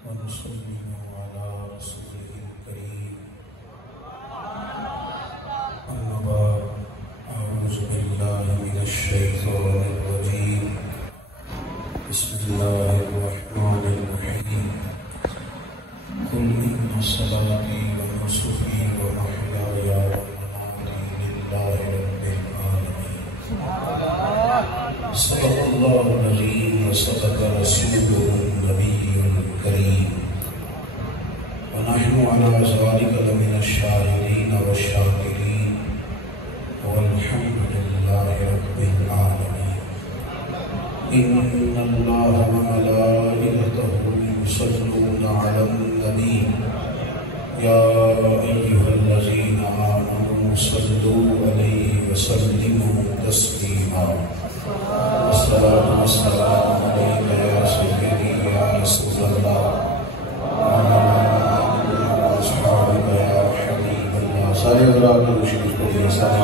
ونصلي على رسوله الكريم. أما بعد، أعوذ بالله من الشيطان الرجيم. بسم الله الرحمن الرحيم. قل إن صلاتي ونسكي ومحياي ومماتي لله رب العالمين. صدق الله العظيم وصدق رسوله النبي الكريم. ونحن على ذلك لمن الشاهدين والشاكرين والحمد لله رب العالمين. إن الله وملائكته يصلون على النبي يا أيها الذين آمنوا صلوا عليه وسلموا تسليما. والصلاة والسلام عليك يا سيدي يا رسول الله وعلى آلك وأصحابك يا حبيب الله. سارے حضرات کو شریف پڑھیے. سارے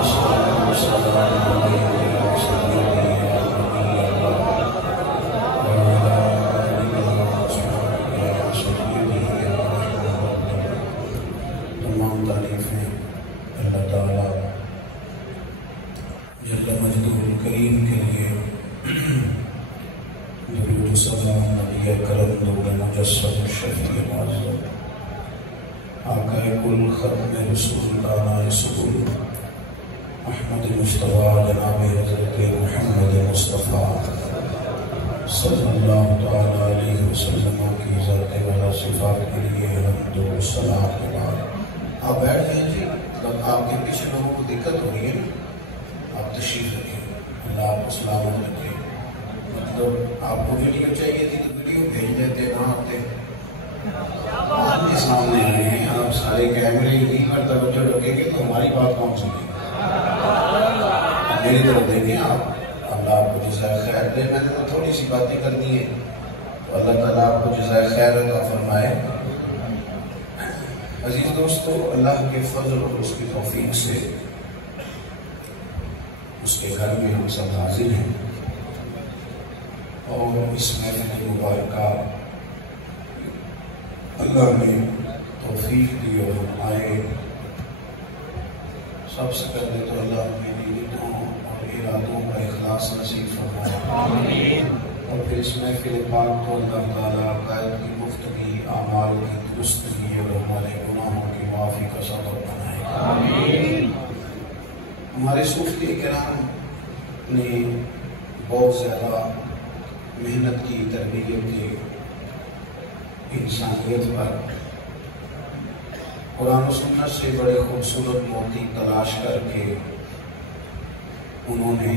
الصلاة والسلام عليك يا سيدي يا نبي الله وعلى آلك وأصحابك يا سيدي يا رحمة الله. تمام تعریفیں اللہ تعالیٰ جل مجدہ الکریم کے لیے. درود و سلام نبی اکرم نور مجسم شفیع معظم آقا کل ختم رسول دانائے سبل احمد مصطفیٰ جناب حضرت محمد مصطفیٰ صلی اللہ تعالیٰ علیہ وسلم کی ذات والا صفات کے لیے حمد و سلام کے بعد آپ بیٹھ جائیں جی. آپ کے پیچھے لوگوں کو دقت ہو رہی ہے، آپ تشریف رکھیں. اللہ آپ کو سلامت رکھے. مطلب آپ کو ویڈیو چاہیے تھی تو ویڈیو بھیج دیتے، نہ آتے. آپ کے سامنے آئے ہیں، آپ سارے کیمرے یہیں پر توجہ رکھیں گے تو ہماری بات کون سنیں گے؟ میری طرف دیکھیں آپ. اللہ آپ کو جزائے خیر دے. میں نے تو تھوڑی سی باتیں کرنی ہے تو اللہ تعالیٰ آپ کو جزائے خیر عطا فرمائے. عزیز دوستو، اللہ کے فضل اور اس کی توفیق سے اس کے گھر میں ہم سب حاضر ہیں اور اس محفل مبارکہ اللہ نے توفیق دی اور ہم آئے. سب سے پہلے تو اللہ ہمیں نیتوں اور ارادوں کا اخلاص نصیب فرمائے اور پھر اس محفل پاک کو اللہ تعالیٰ قائد کی مفتگی، اعمال کی درستگی اور ہمارے گناہوں کی معافی کا سبب بنائے. ہمارے صوفی کرام نے بہت زیادہ محنت کی تربیت کی انسانیت پر. قرآن و سنت سے بڑے خوبصورت موتی تلاش کر کے انہوں نے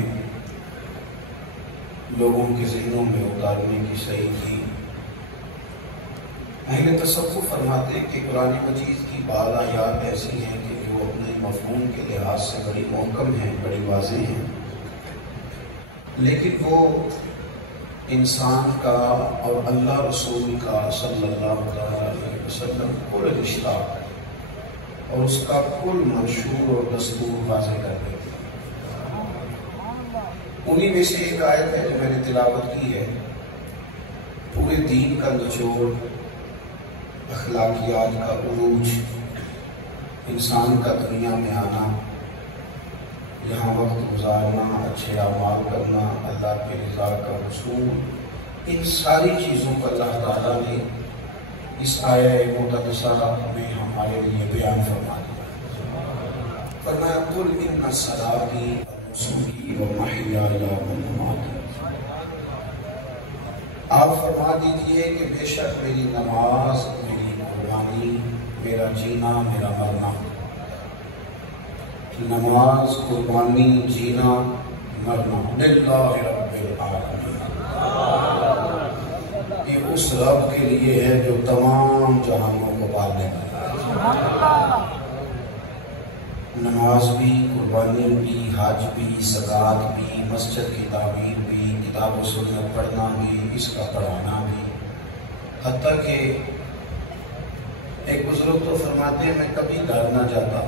لوگوں کے ذہنوں میں اتارنے کی صحیح کی. اہل تصوف فرماتے ہیں کہ قرآن مجید کی بعض آیات ایسی ہیں کہ جو اپنے مفہوم کے لحاظ سے بڑی محکم ہیں، بڑی واضح ہیں، لیکن وہ انسان کا اور اللہ رسول کا صلی اللہ علیہ وسلم کل رشتہ اور اس کا کل منشور اور دستور واضح کر دیتے ہیں. انہی میں سے ایک آیت ہے جو میں نے تلاوت کی ہے. پورے دین کا نچوڑ، اخلاقیات کا عروج، انسان کا دنیا میں آنا، یہاں وقت گزارنا، اچھے اعمال کرنا، اللہ کی رضا کا حصول، ان ساری چیزوں کو اللہ تعالیٰ نے اس آیہ مقدسہ میں ہمارے لیے بیان فرما دیا. فرمایا قل ان صلاتی ونسکی ومحیائی ومماتی. آپ فرما دیجئے کہ بے شک میری نماز، میری قربانی، میرا جینا، میرا مرنا. نماز، قربانی، جینا، مرنا للہ رب العالمین. یہ اس رب کے لیے ہے جو تمام جہانوں کو پالنے والا ہے. نماز بھی، قربانی بھی، حج بھی، زکوٰۃ بھی، مسجد کی تعمیر بھی، کتاب و سنت پڑھنا بھی، اس کا پڑھانا بھی. حتیٰ کہ ایک بزرگ تو فرماتے ہیں میں کبھی گھر نہ جاتا،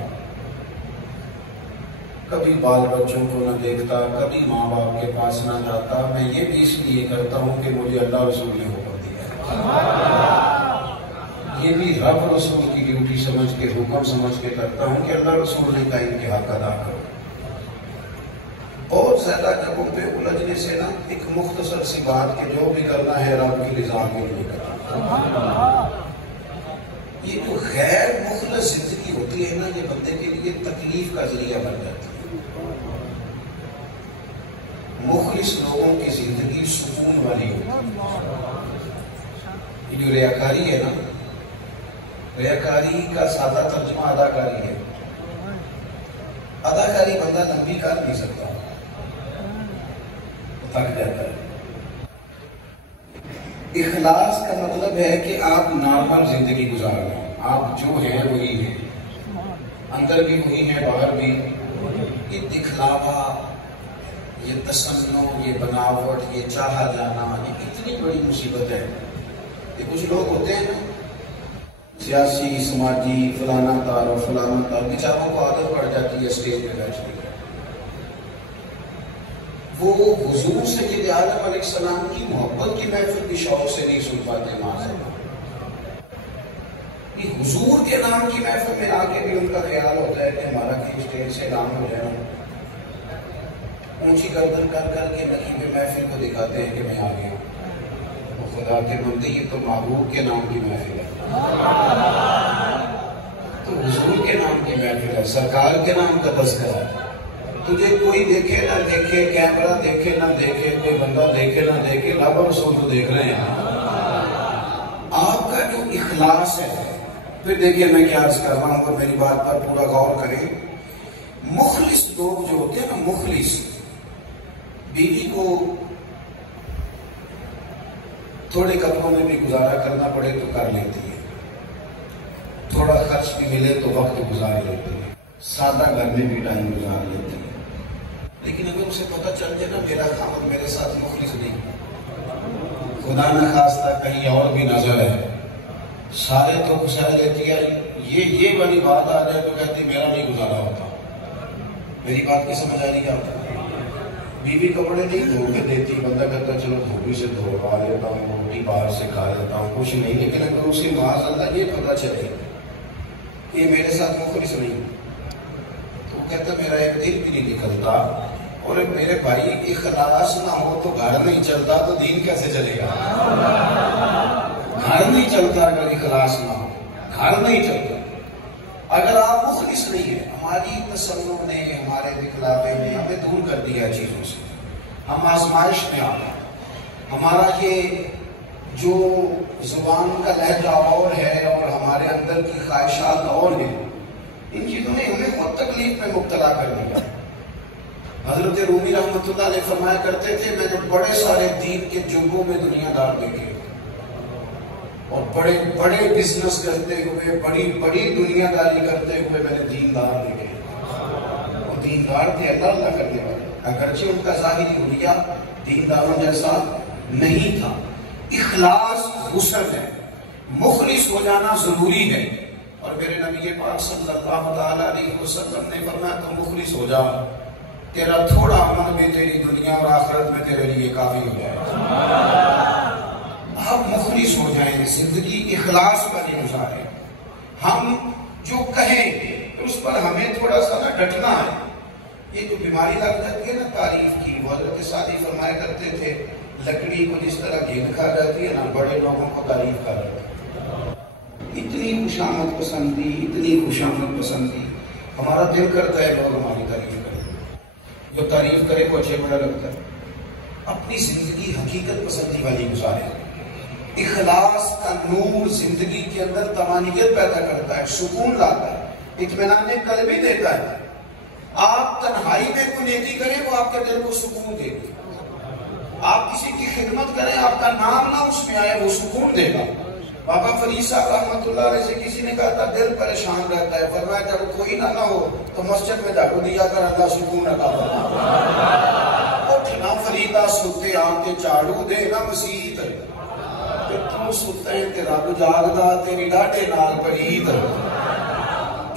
کبھی بال بچوں کو نہ دیکھتا، کبھی ماں باپ کے پاس نہ جاتا. میں یہ بھی اس لیے کرتا ہوں کہ مجھے اللہ رسول نے حکم دیا ہے. یہ بھی رب رسول کی ڈیوٹی سمجھ کے، حکم سمجھ کے کرتا ہوں کہ اللہ رسول نے کہا ان کے حق ادا کرو۔ بہت زیادہ جگہوں پہ الجھنے سے نا ایک مختصر سی بات کہ جو بھی کرنا ہے رب کی رضا کے لیے کرنا۔ یہ جو غیر مخلص زندگی ہوتی ہے نا، یہ بندے کے لیے تکلیف کا ذریعہ بن جاتی ہے۔ مخلص لوگوں کی زندگی سکون والی ہوتی ہے۔ یہ جو ریاکاری ہے نا، ریاکاری کا سادہ ترجمہ اداکاری ہے۔ اداکاری بندہ لمبی کر نہیں سکتا، تھک جاتا ہے۔ اخلاص کا مطلب ہے کہ آپ نارمل زندگی گزار رہے ہیں، آپ جو ہیں وہی ہیں، اندر بھی وہی ہیں باہر بھی۔ یہ دکھلاوا، یہ تصنع، یہ بناوٹ، یہ چاہا جانا، یہ اتنی بڑی مصیبت ہے کہ کچھ لوگ ہوتے ہیں نا سیاسی، سماجی، فلانا تار اور فلانا تار، بیچاروں کو عادت پڑ جاتی ہے اسٹیج پہ بیٹھنے کی۔ وہ حضور سید عالم علیہ السلام کی محبت کی محفل کی شوق سے نہیں سن پاتے معاذاللہ۔ یہ حضور کے نام کی محفل میں آ کے بھی ان کا خیال ہوتا ہے کہ ہمارا کہیں اسٹیج سے نام ہو جائے، اونچی گردن کر کر کے نقیب محفل کو دکھاتے ہیں کہ میں آ گیا ہوں۔ خدا کے بندے، یہ تو محبوب کے نام کی محفل ہے، تو حضور کے نام کی محفل ہے، سرکار کے نام کا تذکرہ ہے۔ تجھے کوئی دیکھے نہ دیکھے، کیمرہ دیکھے نہ دیکھے، کوئی بندہ دیکھے نہ دیکھے، رب رسول تو دیکھ رہے ہیں۔ آپ کا جو اخلاص ہے، پھر دیکھیے میں کیا عرض کر رہا ہوں اور میری بات پر پورا غور کریں۔ مخلص لوگ جو ہوتے ہیں نا، مخلص، بیوی کو تھوڑے کپڑوں میں بھی گزارا کرنا پڑے تو کر لیتی ہے، تھوڑا خرچ بھی ملے تو وقت گزار لیتی ہے، سادہ گھر میں بھی ٹائم گزار لیتی ہے۔ لیکن اگر اسے پتہ چل جائے نا میرا خاوند میرے ساتھ مخلص نہیں، خدا نہ خواستہ کہیں اور بھی نظر ہے، سارے تو سہ لیتی ہے، یہ والی بات آ جائے تو کہتی میرا نہیں گزارا ہوتا۔ میری بات کی سمجھ آ رہی کیا؟ بیوی کپڑے نہیں دھو کے دیتی، بندہ کہتا چلو دھوبی سے دھوڑوا لیتا ہوں، روٹی باہر سے کھا لیتا ہوں، کچھ نہیں۔ لیکن اگر اسے معاذاللہ یہ پتہ چلے یہ میرے ساتھ مخلص نہیں، تو وہ کہتا میرا ایک دل بھی نہیں نکلتا، اور میرے بھائی اخلاص نہ ہو تو گھر نہیں چلتا، تو دین کیسے چلے گا؟ گھر نہیں چلتا اگر اخلاص نہ ہو، گھر نہیں چلتا۔ اگر آپ مخلص نہیں ہیں، ہماری تصنع نے، ہمارے دکھلاوے نے ہمیں دور کر دیا چیزوں سے، ہم آزمائش میں آ گئے۔ ہمارا یہ جو زبان کا لہجہ اور ہے اور ہمارے اندر کی خواہشات اور ہیں، ان چیزوں نے ہمیں بہت تکلیف میں مبتلا کر دیا۔ حضرت رومی رحمۃ اللہ علیہ فرمایا کرتے تھے میں نے بڑے سارے دین کے جنگوں میں دنیا دار دیکھے، اور بڑے بڑے بزنس کرتے ہوئے، بڑی بڑی دنیا داری کرتے ہوئے میں نے دیندار دیکھے، اور دیندار تھے اللہ اللہ کرنے والے، اگرچہ ان کا ظاہری حلیہ دینداروں جیسا نہیں تھا۔ اخلاص غسل ہے، مخلص ہو جانا ضروری ہے، اور میرے نبی پاک صلی اللہ تعالیٰ علیہ وسلم نے فرمایا تو مخلص ہو جا، تیرا تھوڑا عمل بھی تیری دنیا اور آخرت میں تیرے لیے کافی ہو جائے۔ آپ مخلص ہو جائیں، زندگی اخلاص پر ہی گزاریں۔ ہم جو کہیں اس پر ہمیں تھوڑا سا نہ ڈٹنا ہے۔ یہ جو بیماری لگ جاتی ہے نا تعریف کی، وہ حضرت سعدی فرمایا کرتے تھے لکڑی کو جس طرح گھن کھا جاتی ہے نا، بڑے لوگوں کو تعریف کر جاتی ہے۔ اتنی خوشامد پسندی، اتنی خوشامد پسندی، ہمارا دل کرتا ہے لوگ ہماری تعریف کریں، جو تعریف کرے کو اچھے بڑا لگتا ہے۔ اپنی زندگی حقیقت پسندی والی گزارے۔ اخلاص کا نور زندگی کے اندر طمانینت پیدا کرتا ہے، سکون لاتا ہے، اطمینان قلبی دیتا ہے۔ آپ تنہائی میں کوئی نیکی کریں وہ آپ کے دل کو سکون دے گا، آپ کسی کی خدمت کریں آپ کا نام نہ اس میں آئے وہ سکون دے گا۔ بابا فرید صاحب رحمۃ اللہ علیہ سے کسی نے کہا تھا دل پریشان رہتا ہے، فرمایا جب کوئی نہ ہو تو مسجد میں جھاڑو دیا کر، اللہ سکون عطا فرمائے۔ اٹھنا فریدا ستے آن کے جھاڑو دے نہ مسیت، تو ستے ہیں کہ رب جاگدا تیری ڈاڈے نال پرید۔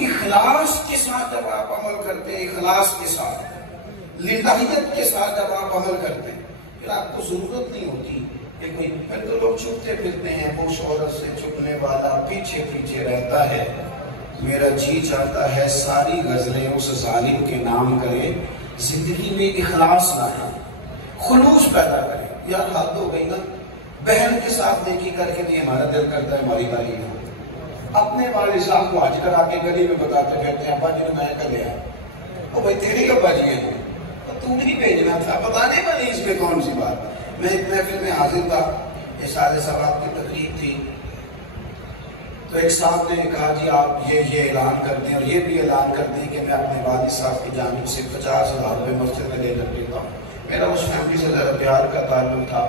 اخلاص کے ساتھ جب آپ عمل کرتے ہیں، اخلاص کے ساتھ، للہیت کے ساتھ جب آپ عمل کرتے ہیں، پھر آپ کو ضرورت نہیں ہوتی کہ کوئی پھر تو لوگ چھپتے پھرتے ہیں، وہ شہرت سے چھپنے والا پیچھے پیچھے رہتا ہے. میرا جی چاہتا ہے ساری غزلیں اس ظالم کے نام کرے، زندگی میں اخلاص لائیں، خلوص پیدا کریں. یار حد ہو گئی نا، بہن کے ساتھ نیکی کر کے نہیں ہمارا دل کرتا ہے ہماری تعلیم ہو. اپنے والد صاحب کو حج کرا کے گلی میں بتاتے پھرتے ہیں ابا جی نے میں کر لیا. وہ بھائی تیری ابا جی ہے تو بھی بھیجنا تھا، بتانے والی اس میں کون سی بات. میں ایک محفل میں حاضر تھا، ارشاد ثواب کی تقریب تھی، تو ایک صاحب نے کہا جی آپ یہ اعلان کر دیں اور یہ بھی اعلان کر دیں کہ میں اپنے والد صاحب کی جانب سے 50,000 روپے مسجد میں دینا دیتا ہوں. میرا اس فیملی سے ذرا پیار کا تعلق تھا.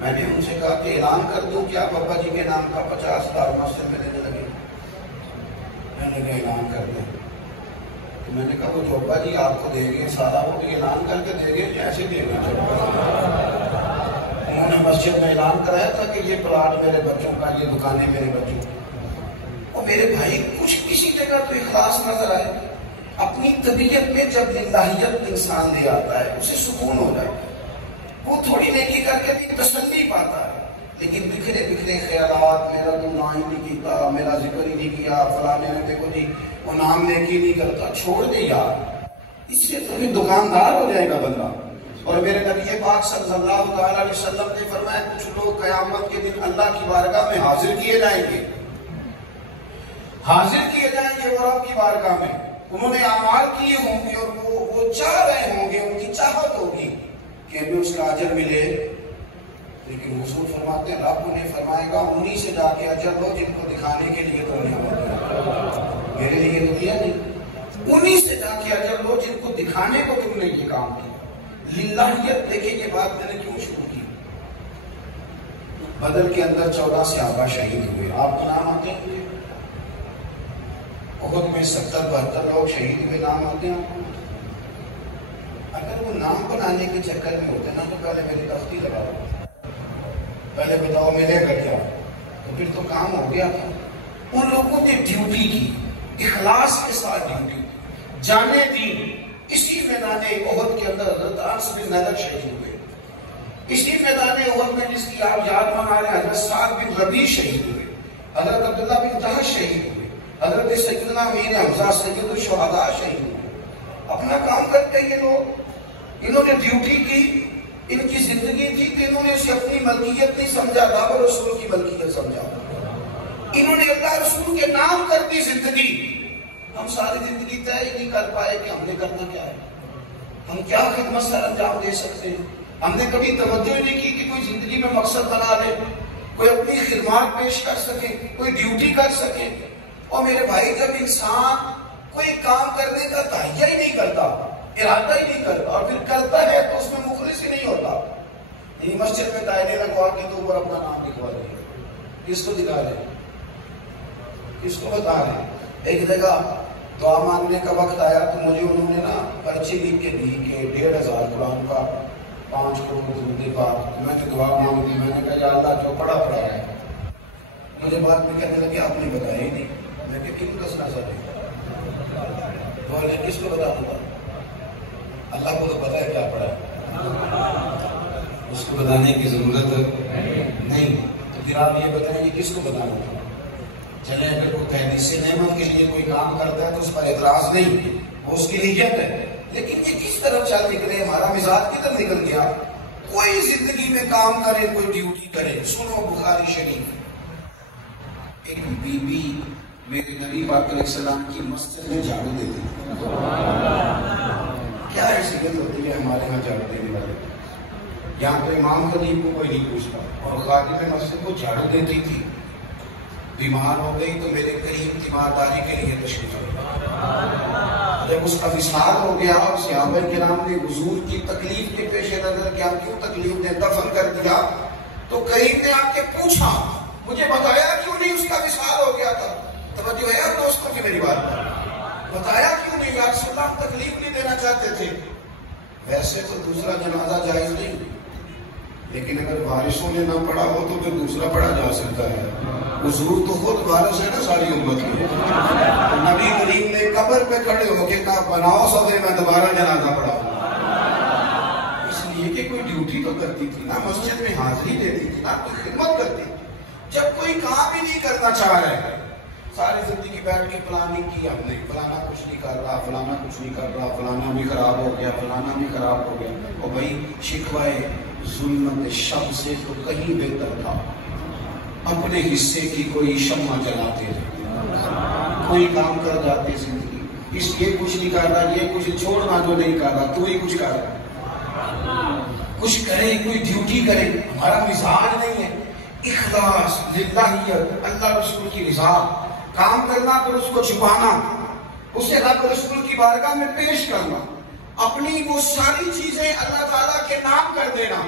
میں نے ان سے کہا کہ اعلان کر دوں کہ آپ ابا جی کے نام کا 50,000 مسجد میں دینے لگے. میں نے کہا اعلان کر دیں. تو میں نے کہا وہ جو ابا جی آپ کو دے گے سارا وہ بھی اعلان کر کے دے گے ایسے دے گے. انہوں نے مسجد میں اعلان کرایا تھا کہ یہ پلاٹ میرے بچوں کا، یہ دکانیں میرے بچوں کی. اور میرے بھائی کچھ کسی جگہ تو اخلاص نظر آئے. اپنی طبیعت میں جب للہیت انسان لے آتا ہے اسے سکون ہو جاتا ہے. وہ تھوڑی نیکی کر کے بھی تسلی پاتا ہے. لیکن بکھرے بکھرے خیالات، میرا تو نام ہی نہیں کیتا، میرا ذکر ہی نہیں کیا، فلانے نے دیکھو جی وہ نام نیکی نہیں کرتا، چھوڑ دے یار. اس سے تو پھر دکاندار ہو جائے گا بندہ. اور میرے نبی پاک صلی اللہ علیہ وسلم نے فرمایا کچھ لوگ قیامت کے دن اللہ کی بارگاہ میں حاضر کیے جائیں گے، حاضر کیے جائیں گے اور آپ کی بارگاہ میں انہوں نے اعمال کیے ہوں گے اور وہ چاہ رہے ہوں گے، ان کی چاہت ہوگی کہ ہمیں اس کا اجر ملے. لیکن حضور فرماتے ہیں رب انہیں فرمائے گا انہی سے جا کے اجر لو جن کو دکھانے کے لیے تو نہیں ہوتا، میرے لیے تو کیا نہیں. انہی سے جا کے اجر لو جن کو دکھانے کو تم نے یہ کام کیا. للہیت دیکھیں یہ بات میں نے کیوں شروع کی. بدر کے اندر 14 صحابہ شہید ہوئے، آپ کا نام آتے ہیں. احد میں 70-72 لوگ شہید ہوئے، نام آتے ہیں. اگر وہ نام بنانے کے چکر میں ہوتے نا تو پہلے میری تختی لگاؤ، پہلے بتاؤ ملے گا کیا، تو پھر تو کام ہو گیا تھا. ان لوگوں نے ڈیوٹی کی، اخلاص کے ساتھ ڈیوٹی کی، جانے دی. اسی میدان احد کے اندر حضرت انس بن نضر شہید ہوئے. اسی میدان احد میں جس کی آپ یاد منا رہے ہیں حضرت سعد بن ربیع شہید ہوئے، حضرت عبداللہ بن جہش شہید ہوئے، حضرت سیدنا امیر حمزہ سید الشہداء شہید ہوئے. اپنا کام کرتے یہ لوگ، انہوں نے ڈیوٹی کی، ان کی زندگی تھی کہ انہوں نے اسے اپنی ملکیت نہیں سمجھا، بابر رسول کی ملکیت سمجھا. انہوں نے اللہ رسول کے نام کر دی زندگی. ہم ساری زندگی طے ہی نہیں کر پائے کہ ہم نے کرنا کیا ہے، ہم کیا خدمت سر انجام دے سکتے ہیں. ہم نے کبھی توجہ نہیں کی کہ کوئی زندگی میں مقصد بنا لے، کوئی اپنی خدمات پیش کر سکے، کوئی ڈیوٹی کر سکے. اور میرے بھائی جب انسان کوئی کام کرنے کا تہیہ ہی نہیں کرتا، ارادہ ہی نہیں کرتا اور پھر کرتا ہے تو اس میں مخلص ہی نہیں ہوتا. یعنی مسجد میں دائرے لگوا کے تو اوپر اپنا نام لکھوا دیں، کس کو دکھا دیں، کس کو بتا دیں. ایک جگہ دعا مانگنے کا وقت آیا تو مجھے انہوں نے نا پرچی لکھ کے دی کہ 1,500 قرآن کا 5 کروڑ درود پاک. میں نے دعا مانگ دی، میں نے کہا یا اللہ جو پڑھا ہے. مجھے بعد میں کہنے لگے آپ نے بتایا ہی نہیں. میں کہ کن کو دسنا چاہتے بولے کس کو بتا دوں گا، اللہ کو تو پتا ہے کیا پڑھا ہے، اس کو بتانے کی ضرورت نہیں. تو پھر آپ یہ بتائیں کہ کس کو بتانا تھا. چلے اگر کوئی تحدیث نعمت کے لیے کوئی کام کرتا ہے تو اس پر اعتراض نہیں، وہ اس کی نیت ہے. لیکن یہ کس طرف چل نکلے، ہمارا مزاج کدھر نکل گیا. کوئی زندگی میں کام کرے، کوئی ڈیوٹی کرے. سنو بخاری شریف، ایک بی بی میرے نبی پاک علیہ السلام کی مسجد میں جھاڑو دیتی ہے. کیا حیثیت ہوتی ہے ہمارے ہاں جھاڑو دینے والے. یہاں تو امام خطیب کو کوئی نہیں پوچھتا اور خادم مسجد کو جھاڑو دیتی تھی. بیمار ہو گئی تو میرے قریب تیمارداری کے لیے تشریف لائی. جب اس کا وصال ہو گیا اور صحابہ کرام نے حضور کی تکلیف کے پیش نظر کیا کیوں تکلیف نے دفن کر دیا، تو قریب نے آ کے پوچھا مجھے بتایا کیوں نہیں اس کا وصال ہو گیا تھا. توجہ ہے دوستوں کی میری بات پر، بتایا کیوں نہیں. یا رسول اللہ تکلیف نہیں دینا چاہتے تھے. ویسے تو دوسرا جنازہ جائز نہیں، لیکن اگر وارثوں نے نہ پڑھا ہو تو پھر دوسرا پڑھا جا سکتا ہے. حضور تو خود وارث ہے نا ساری امت کی. نبی کریم نے قبر پہ کھڑے ہو کے کہا بناؤ سب میں دوبارہ جنازہ پڑھا. اس لیے کہ کوئی ڈیوٹی تو کرتی تھی، نہ مسجد میں حاضری دیتی تھی، نہ کوئی خدمت کرتی تھی۔ جب کوئی کام ہی نہیں کرنا چاہ رہا ہے، ساری زندگی بیٹھ کے پلاننگ کی ہم نے، فلانا کچھ نہیں کر رہا، فلانا کچھ نہیں کر رہا، فلانا بھی خراب ہو گیا، فلانا بھی خراب ہو گیا۔ اور بھائی شکوائے ظلمت شب سے تو کہیں بہتر تھا اپنے حصے کی کوئی شمع جلاتے تھے، کوئی کام کر جاتے زندگی، اس یہ کچھ نہیں کر رہا، یہ کچھ چھوڑنا جو نہیں کر رہا، تو ہی کچھ کر رہا، کچھ کرے، کوئی ڈیوٹی کرے۔ ہمارا مزاج نہیں ہے اخلاص، للہیت، اللہ رسول کی رضا، کام کرنا پھر اس کو چھپانا، اسے رب رسول کی بارگاہ میں پیش کرنا، اپنی وہ ساری چیزیں اللہ تعالیٰ کے نام کر دینا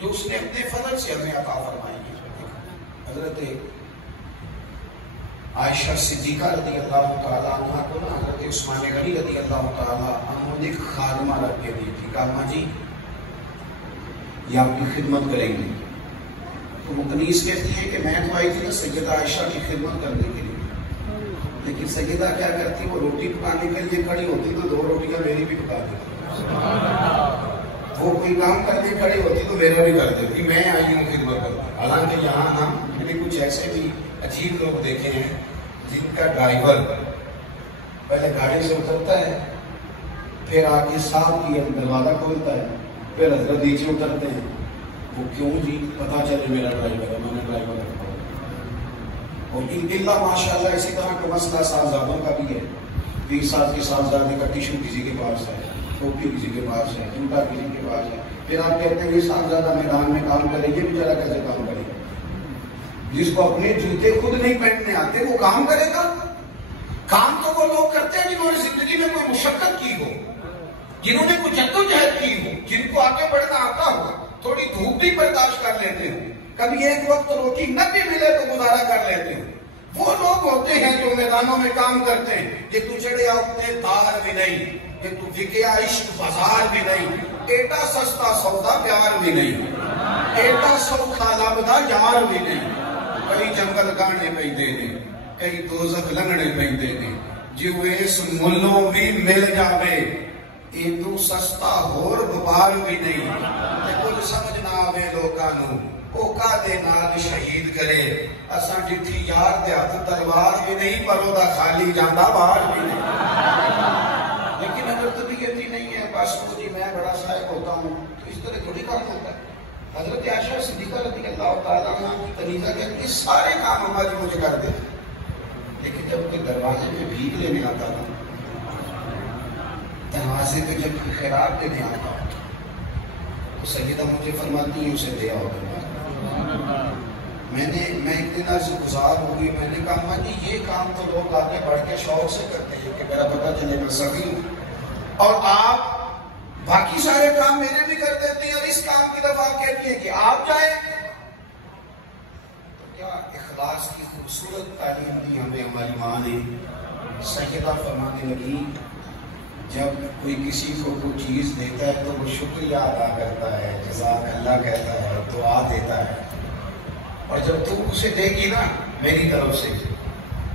جو اس نے اپنے فضل سے ہمیں عطا فرمائی ہے۔ حضرت عائشہ صدیقہ رضی اللہ تعالیٰ عنہ کو نا حضرت عثمان غنی رضی اللہ تعالیٰ عنہ نے خادمہ رکھ کے دی تھی، کہا ماں جی یہ آپ کی خدمت کریں گی۔ تو مقنیس کہتی ہے کہ میں تو آئی تھی نا سیدہ عائشہ کی خدمت کرنے کے لیے، لیکن سیدہ کیا کرتی، وہ روٹی پکانے کے لیے کھڑی ہوتی تو 2 روٹیاں میری بھی پکا دیتی، وہ کوئی کام کرنے کھڑی ہوتی تو میرا بھی کر دیتی، میں آئی ہوں خدمت کرتا۔ حالانکہ یہاں نا میں نے کچھ ایسے بھی عجیب لوگ دیکھے ہیں جن کا ڈرائیور پہلے گاڑی سے اترتا ہے، پھر آگے صاحب کی دروازہ کھولتا ہے، پھر حضرت نیچے اترتے ہیں۔ وہ کیوں جی؟ پتا چلے میرا ڈرائیور ہے، میں نے ڈرائیور رکھا اور اللہ ماشاء اللہ اسی طرح کا مسئلہ صاحبزادوں کا بھی ہے۔ 20 سال کے صاحبزادے کا ٹیشو کسی کے پاس ہے، ٹوپی کسی کے پاس ہے، جوتا کسی کے پاس ہے، پھر آپ کہتے ہیں یہ صاحبزادہ میدان میں کام کرے، یہ بیچارہ کیسے کام کرے گا؟ جس کو اپنے جوتے خود نہیں پہننے آتے وہ کام کرے گا؟ کام تو وہ لوگ کرتے ہیں جنہوں نے زندگی میں کوئی مشقت کی ہو، جنہوں نے کوئی جدوجہد کی ہو، جن کو آگے بڑھنا آتا ہو، تھوڑی دھوپ بھی برداشت کر لیتے ہو، کبھی ایک وقت روٹی نہ بھی ملے تو گزارا کر لیتے ہو۔ وہ لوگ ہوتے ہیں جو میدانوں میں کام کرتے ہیں کہ تو چڑھے اپنے تار بھی نہیں، کہ تو وکیا عشق بازار بھی نہیں، ایٹا سستا سودا پیار بھی نہیں، ایٹا سوکھا لبدا یار بھی نہیں، کئی جنگل گانے پہ دے دے، کئی دوزخ لنگڑے پہ دے دے، جو اس ملوں بھی مل جاوے ایدو سستا ہور ببار بھی نہیں، تے کچھ سمجھ نہ آوے لوکانوں اوکا دے نال شہید کرے، اساں جتھی یار دے ہاتھ تلوار بھی نہیں، پر دا خالی جاندہ باہر بھی نہیں۔ لیکن اگر طبیعت ہی نہیں ہے، بس مجھے میں بڑا صاحب ہوتا ہوں، تو اس طرح تھوڑی کام ہوتا ہے۔ حضرت عائشہ صدیقہ رضی اللہ تعالیٰ عنہ کی کنیزہ کہتی سارے کام ہماری مجھے کر دیتے، لیکن جب کوئی دروازے میں بھیک لینے آتا تھا، دروازے پہ جب خیرات دینے آتا تو سیدہ مجھے فرماتی ہیں اسے دے آؤ۔ میں ایک دن عرض گزار ہو گئی، میں نے کہا ماں جی یہ کام تو لوگ آگے بڑھ کے شوق سے کرتے ہیں کہ میرا پتہ چلے میں سخی ہوں، اور آپ باقی سارے کام میرے بھی کر دیتے ہیں، اور اس کام کی دفعہ آپ کہتی ہیں کہ آپ جائیں۔ تو کیا اخلاص کی خوبصورت تعلیم دی ہمیں ہماری ماں نے۔ سیدہ فرمانے لگی جب کوئی کسی کو کوئی چیز دیتا ہے تو وہ شکریہ ادا کرتا ہے، جزاک اللہ کہتا ہے، دعا دیتا ہے، اور جب تم اسے دے گی نا میری طرف سے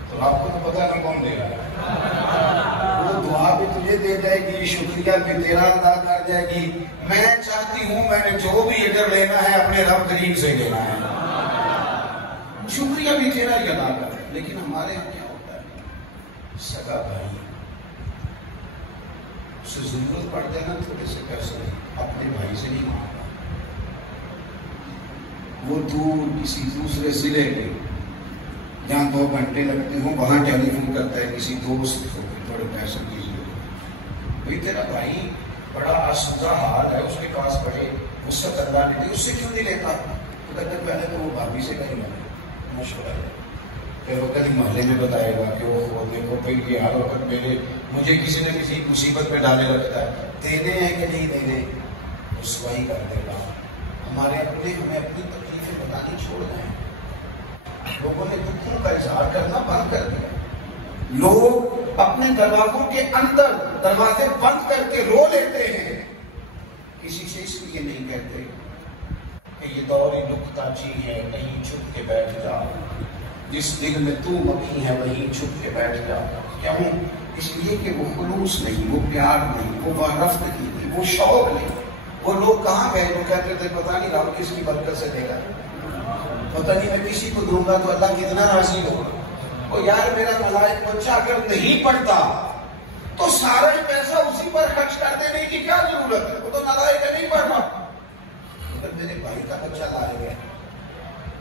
تو آپ کو تو پتہ نہیں کون دے رہا ہے، وہ دعا بھی تجھے دے جائے گی، شکریہ بھی تیرا ادا کر جائے گی۔ میں چاہتی ہوں میں نے جو بھی اجر لینا ہے اپنے رب کریم سے لینا ہے، شکریہ بھی تیرا ہی ادا کر۔ لیکن ہمارے یہاں کیا ہوتا ہے، سگا بھائی اسے ضرورت پڑتا ہے نا تھوڑے سے پیسے، اپنے بھائی سے نہیں مانگتا، وہ دور کسی دوسرے ضلع کے جہاں 2 گھنٹے لگتے ہوں وہاں ٹیلی فون کرتا ہے کسی دوست کو تھوڑے پیسوں کی ضرورت، بھائی تیرا بھائی بڑا آسودہ حال ہے، اس کے پاس بڑے وسعت اللہ نے دی، اس سے کیوں نہیں لیتا؟ تو کہتے ہیں پہلے تو وہ بھابھی سے کہیں مشورہ ہے، پھر وہ کبھی محلے میں بتائے گا کہ وہ دیکھو بھائی یہ ہر وقت مجھے کسی نہ کسی مصیبت میں ڈالے رکھتا ہے، دینے ہیں کہ نہیں دینے، رسوائی کر دے گا۔ ہمارے ہمیں اپنی تکلیفیں بتانی چھوڑ دیں، لوگوں نے دکھوں کا اظہار کرنا بند کر دیا، لوگ اپنے دروازوں کے اندر دروازے بند کر کے رو لیتے ہیں، کسی سے اس لیے نہیں کہتے کہ یہ دور نکتہ چی ہے، کہیں چھپ کے بیٹھ جا، جس دل میں تو مکی ہے وہیں چھپ کے بیٹھ جا۔ کیوں؟ اس لیے کہ وہ خلوص نہیں، وہ پیار نہیں، وہ رفت نہیں، وہ شوق نہیں۔ وہ لوگ کہاں گئے؟ وہ کہتے تھے پتہ نہیں رب کس کی برکت سے دے گا، پتہ نہیں میں کسی کو دوں گا تو اللہ کتنا راضی ہوگا۔ وہ یار میرا نالائق بچہ اگر نہیں پڑھتا تو سارا ہی پیسہ اسی پر خرچ کر دینے کی کیا ضرورت ہے؟ وہ تو نالائق ہے، نہیں پڑھ رہا۔ اگر میرے بھائی کا بچہ لائق ہے،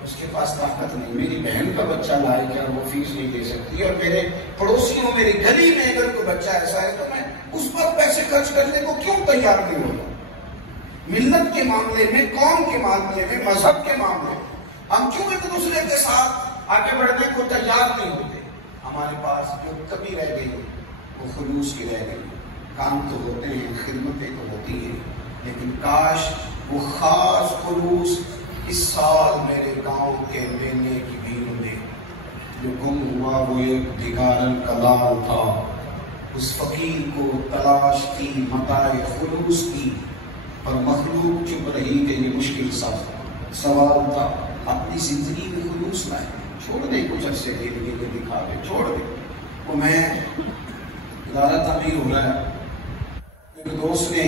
اس کے پاس طاقت نہیں، میری بہن کا بچہ لائق ہے اور وہ فیس نہیں دے سکتی، اور میرے پڑوسیوں میری گلی میں اگر کوئی بچہ ایسا ہے تو میں اس پر پیسے خرچ کرنے کو کیوں تیار نہیں ہوتا؟ ملت کے معاملے میں، قوم کے معاملے میں، مذہب کے معاملے میں ہم کیوں ایک دوسرے کے ساتھ آگے بڑھنے کو تیار نہیں ہوتے؟ ہمارے پاس جو کمی رہ گئی وہ خلوص کی رہ گئی۔ کام تو ہوتے ہیں، خدمتیں تو ہوتی ہیں، لیکن کاش وہ خاص خلوص اس سال میرے گاؤں کے میلے کی بھیڑ میں جو گم ہوا وہ ایک بھگارن کلال تھا، اس فقیر کو تلاش کی متاع خلوص کی، اور مخلوق چپ رہی کہ یہ مشکل سوال تھا۔ اپنی زندگی میں خلوص لائے، چھوڑ دیں کچھ عرصے کے لیے جو دکھا دے، چھوڑ دیں۔ وہ میں ادارہ تعمیر ہو رہا ہے، ایک دوست نے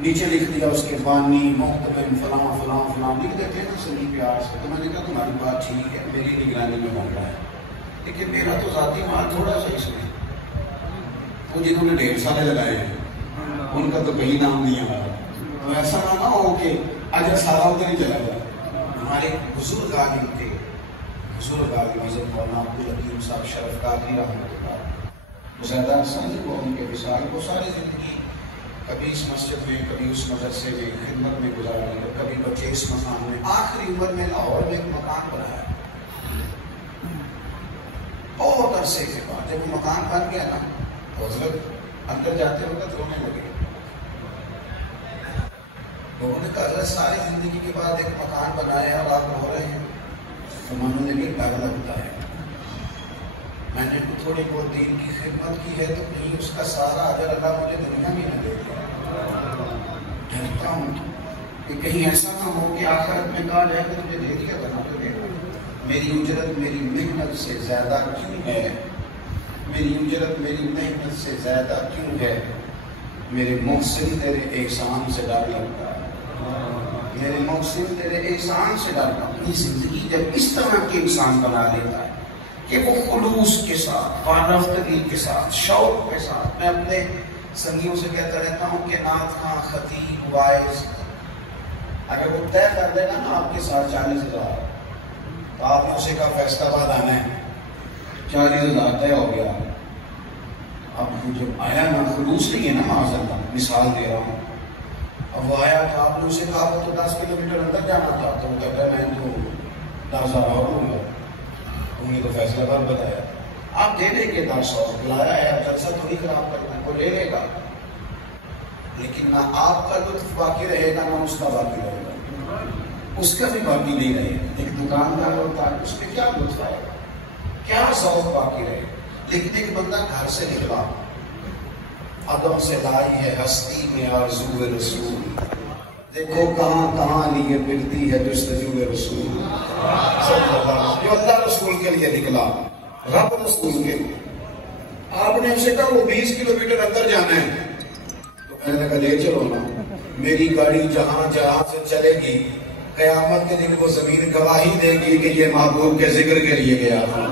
نیچے لکھ دیا اس کے بانی محتمم فلاں فلاں فلاں لکھ دیتے ہیں صحیح پیار سے، تو میں نے کہا تمہاری بات ٹھیک ہے، میری نگرانی میں بن رہا ہے، لیکن میرا تو ذاتی مال تھوڑا سا اس میں، وہ جنہوں نے 1.5 سال لگائے ہیں ان کا تو کہیں نام نہیں آ رہا، تو ایسا نہ ہو کہ اجر سارا ادھر ہی چلا جائے۔ ہمارے بزرگ عالم تھے، بزرگ عالم حضرت مولانا عبدالحکیم صاحب شرف قادری رحمۃ اللہ زیادہ سمجھ کو ان کے وصال کو ساری زندگی کبھی اس مسجد میں، کبھی اس مدرسے میں خدمت میں گزاری، اور کبھی بچے اس مکان میں، آخری عمر میں لاہور میں ایک مکان بنایا بہت عرصے کے بعد۔ جب وہ مکان بن گیا نا تو حضرت اندر جاتے وقت رونے لگے، لوگوں نے کہا حضرت ساری زندگی کے بعد ایک مکان بنایا اور آپ رو رہے ہیں، تو مانو نے بھی ڈر لگتا ہے، میں نے تھوڑی بہت دین کی خدمت کی ہے تو کہیں اس کا سارا اجر اللہ مجھے دنیا میں نہ دے دیا۔ ڈرتا ہوں کہ کہیں ایسا نہ ہو کہ آخرت میں کہا جائے کہ تجھے دے دیا بنا تو دے، میری اجرت میری محنت سے زیادہ کیوں ہے؟ میری اجرت میری محنت سے زیادہ کیوں ہے؟ میرے محسن تیرے احسان سے ڈر لگتا ہے، میرے محسن تیرے احسان سے ڈر لگتا ہے۔ اپنی زندگی جب اس طرح کے انسان بنا لیتا ہے کہ وہ خلوص کے ساتھ، وارفتگی کے ساتھ، شوق کے ساتھ، میں اپنے سنگیوں سے کہتا رہتا ہوں کہ نعت خواں، خطیب، واعظ اگر وہ طے کر دے نا آپ کے ساتھ 40,000 تو آپ نے اسے کہا فیصلہ آباد آنا ہے، 40,000 طے ہو گیا۔ اب وہ جب آیا نا، خلوص نہیں ہے نا، معاذ اللہ مثال دے رہا ہوں، اب وہ آیا تو آپ نے اسے کہا وہ تو 10 کلومیٹر اندر جانا تھا، تو وہ کہتا ہے میں تو 10,000 اور لوں گا، انہوں نے تو فیصلہ بار بتایا، آپ دے دیں گے 10,000 بلایا ہے، اب جلسہ تھوڑی خراب کرنا ہے، وہ لے لے گا، لیکن نہ آپ کا لطف باقی رہے گا نہ اس کا باقی رہے گا، اس کا بھی باقی نہیں رہے گا۔ ایک دکاندار ہوتا ہے، اس میں کیا لطف آئے گا، کیا ذوق باقی رہے گا؟ لیکن ایک بندہ گھر سے نکلا، عدم سے لائی ہے ہستی میں آرزو رسول، دیکھو کہاں کہاں لیے پھرتی ہے جستجو رسول، جو اللہ رسول کے لیے نکلا، رب رسول کے لیے۔ آپ نے اسے کہا وہ 20 کلومیٹر اندر جانا ہے، تو میں نے کہا لے چلو نا، میری گاڑی جہاں جہاں سے چلے گی قیامت کے دن وہ زمین گواہی دے گی کہ یہ محبوب کے ذکر کے لیے گیا تھا۔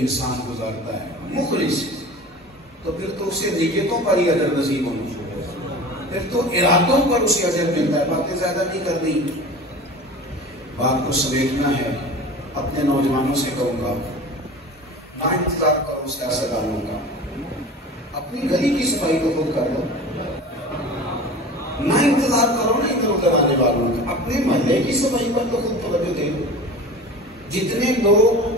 انسان گزارتا ہے مخلص، تو پھر تو اسے نیتوں پر ہی اجر نصیب ہونا شروع ہے، پھر تو ارادوں پر اسے اجر ملتا ہے۔ باتیں زیادہ نہیں کرنی، بات کو سمیٹنا ہے۔ اپنے نوجوانوں سے کہوں گا نہ انتظار کرو سیاستدانوں کا، اپنی گلی کی صفائی کو خود کر لو، نہ انتظار کرو نا ادھر ادھر آنے والوں کا، اپنے محلے کی صفائی پر تو خود توجہ دے دو۔ جتنے لوگ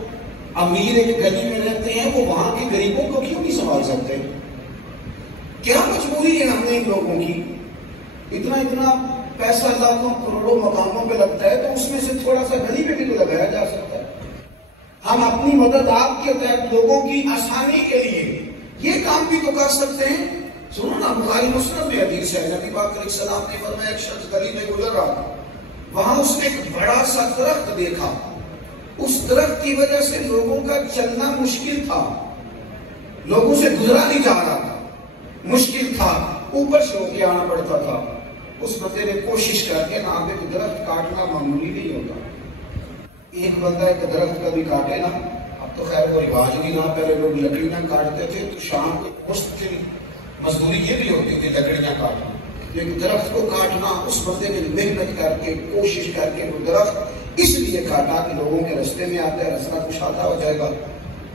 امیر ایک گلی میں رہتے ہیں وہ وہاں کے غریبوں کو کیوں نہیں سنبھال سکتے؟ کیا مجبوری ہے ہم نے ان لوگوں کی؟ اتنا پیسہ لاکھوں کروڑوں مقاموں پہ لگتا ہے تو اس میں سے تھوڑا سا گلی میں بھی تو لگایا جا سکتا ہے۔ ہم اپنی مدد آپ کے تحت لوگوں کی آسانی کے لیے یہ کام بھی تو کر سکتے ہیں۔ سنو نا، بخاری مسلم میں حدیث ہے، نبی پاک علیہ السلام نے فرمایا ایک شخص گلی میں گزر رہا تھا، وہاں اس نے ایک بڑا سا درخت دیکھا. اس درخت کی وجہ سے لوگوں کا چلنا مشکل تھا، لوگوں سے گزرا نہیں جا رہا تھا، مشکل تھا، اوپر سے ہو کے آنا پڑتا تھا. اس بندے نے کوشش کر کے نا ایک درخت کاٹنا معمولی نہیں ہوتا. ایک بندہ ایک درخت کبھی کاٹے نا، اب تو خیر وہ رواج نہیں رہا، پہلے لوگ لکڑیاں کاٹتے تھے تو شام کو مشکل مزدوری یہ بھی ہوتی تھی لکڑیاں کاٹنا. ایک درخت کو کاٹنا، اس بندے نے محنت کر کے کوشش کر کے وہ درخت اس لیے کاٹا کہ لوگوں کے رستے میں آتا ہے، رستہ کشادہ ہو جائے گا.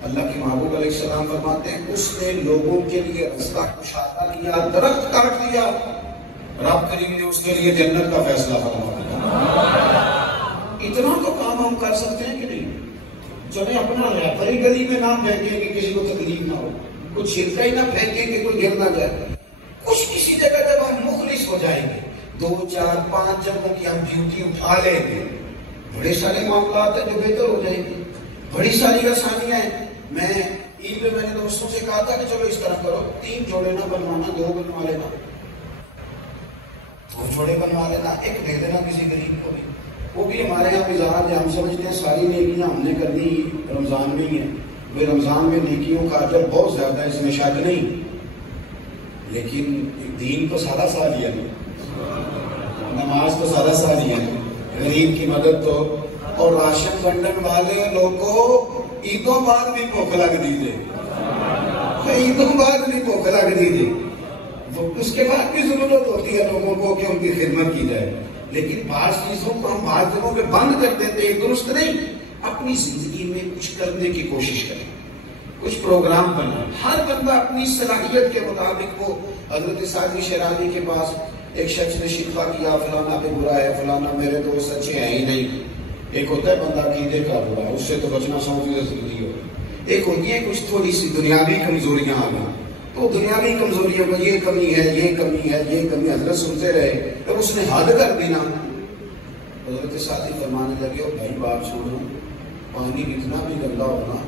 اللہ کے محبوب علیہ السلام فرماتے ہیں اس نے لوگوں کے لیے رستہ کشادہ کیا، درخت کاٹ دیا، رب کریم نے اس کے لیے جنت کا فیصلہ فرما دیا. اتنا تو کام ہم کر سکتے ہیں کہ نہیں؟ چلے اپنا ریپری گلی میں نہ پھینکیں کہ کسی کو تکلیف نہ ہو، کچھ چھلکا ہی نہ پھینکیں کہ کوئی گر نہ جائے. کچھ کسی جگہ جب ہم مخلص ہو جائیں گے، 2 4 5 جگہوں کی ہم ڈیوٹی اٹھا لیں گے، بڑے سارے معاملات ہیں جو بہتر ہو جائیں گے، بڑی ساری آسانیاں ہیں. میں عید میں نے دوستوں سے کہا تھا کہ چلو اس طرح کرو، 3 جوڑے نہ بنوانا، 2 بنوا لینا، 2 جوڑے بنوا لینا، ایک دے دینا کسی غریب کو بھی. وہ بھی ہمارے یہاں مزاج ہے، ہم سمجھتے ہیں ساری نیکیاں ہم نے کرنی رمضان میں ہی ہے. وہ رمضان میں نیکیوں کا اجر بہت زیادہ ہے، اس میں شک نہیں، لیکن دین تو سادہ سا لیا نہیں، نماز تو سادہ سا لیا نہیں، غریب کی مدد تو. اور راشن بنڈن والے لوگوں عیدوں بعد بھی بھوک لگ دی دے، عیدوں بعد بھی بھوک لگ دی دے، اس کے بعد بھی ضرورت ہوتی ہے لوگوں کو کہ ان کی خدمت کی جائے. لیکن بعض چیزوں کو ہم بعض جگہوں پہ بند کر دیتے ہیں، درست نہیں. اپنی زندگی میں کچھ کرنے کی کوشش کریں، کچھ پروگرام بنائیں. ہر بندہ اپنی صلاحیت کے مطابق. وہ حضرت سعدی شیرازی کے پاس ایک شخص نے شکوہ کیا، فلانا پہ برا ہے، فلانا میرے دوست اچھے ہیں ہی نہیں. ایک ہوتا ہے بندہ عقیدے کا برا، اس سے تو بچنا سمجھنے ضروری ہو. ایک ہوتی ہے کچھ تھوڑی سی دنیاوی کمزوریاں آنا، تو دنیاوی کمزوریوں کو یہ کمی ہے، یہ کمی ہے، یہ کمی. حضرت سنتے رہے، جب اس نے حد کر دینا، حضرت سعدی فرمانے لگے، اور بھائی بات سنو، پانی اتنا بھی گندا ہونا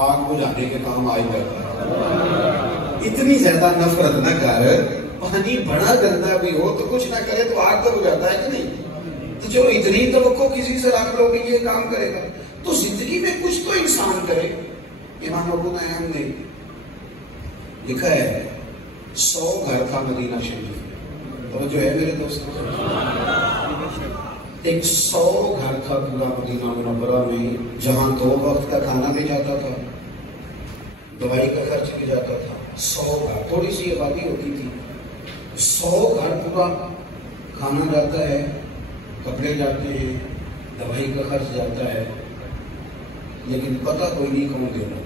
آگ بجھانے کے کام آئی کرتا ہے. اتنی زیادہ نفرت نہ کر، پانی بڑا گندا بھی ہو تو کچھ نہ کرے تو آگ تو بجھاتا ہے کہ نہیں؟ تو چلو اتنی توقع کسی سے رکھ لو کہ یہ کام کرے گا. تو زندگی میں کچھ تو انسان کرے. امام ابو نعیم نے لکھا ہے 100 گھر تھا مدینہ شریف. تو جو ہے میرے دوستوں، ایک 100 گھر تھا پورا مدینہ منورہ میں، جہاں 2 وقت کا کھانا بھی جاتا تھا، دوائی کا خرچ بھی جاتا تھا. 100 گھر، تھوڑی سی آبادی ہوتی تھی، 100 گھر پورا کھانا جاتا ہے، کپڑے جاتے ہیں، دوائی کا خرچ جاتا ہے، لیکن پتہ کوئی نہیں کون دے رہا.